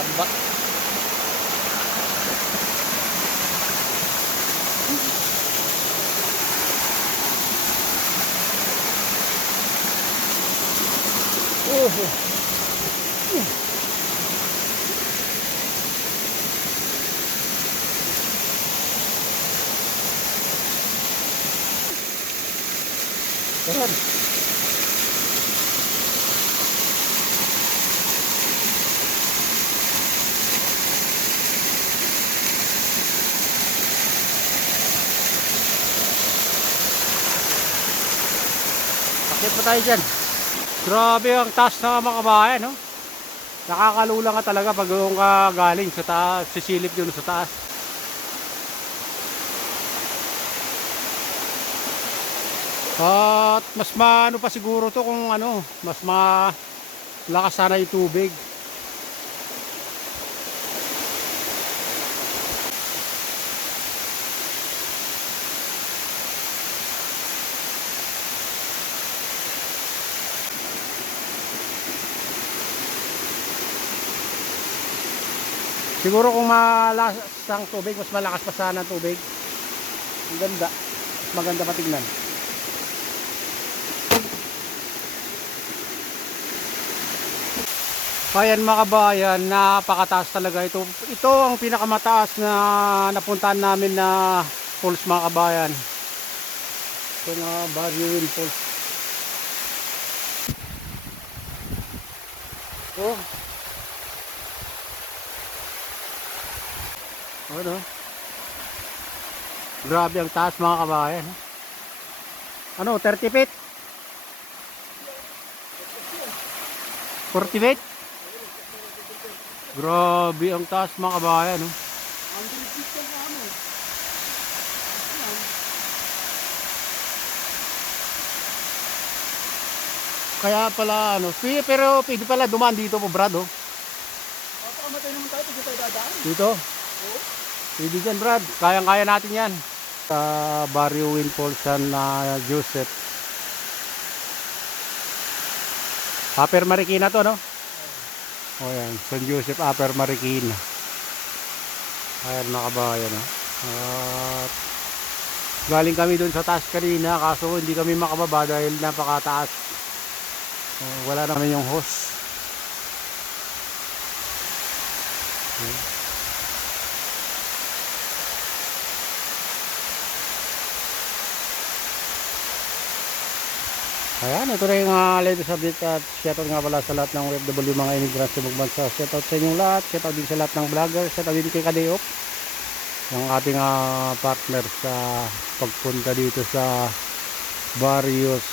Lamba. Karon. Bakit pa tayo dyan? Grabe ang taas na mga kabayan, no? Nakakalula ka talaga pag yung ka galing sa taas, sisilip yun sa taas. At mas maano pa siguro to kung ano, mas malakas sana yung tubig. Siguro kung malakas ang tubig, mas malakas pa sana ang tubig. Ang ganda. Mas maganda patignan. Ayan mga kabayan, napakataas talaga ito. Ito ang pinakamataas na napuntahan namin na falls mga kabayan. Ito nga Barrio Falls. Oh. Ano? Grabe ang taas mga kabayan. Ano, 30 feet? 40 feet? Grabe ang taas mga kabayan, no? Kaya pala ano, pero pwede pala dumaan dito po, Brad, oh. Papakamatay naman tayo, pwede tayo dadaan. Dito? Oo. Pwede dyan, Brad. Kayang-kaya natin yan. Sa Barrio Windfall San Joseph. Upper Marikina to, no? O yan, San Joseph Upper Marikina. Ayan mga kabayan, no? At galing kami dun sa taas kanina, kaso hindi kami makababa dahil napakataas. Wala naman yung hose. Ayan, ito na yung latest update at shoutout nga pala sa lahat ng OFW mga immigrants sa magbansa. Shoutout sa inyong lahat, shoutout din sa lahat ng vlogger, shoutout din kay Kadeyop, yung ating partner sa pagpunta dito sa Barrios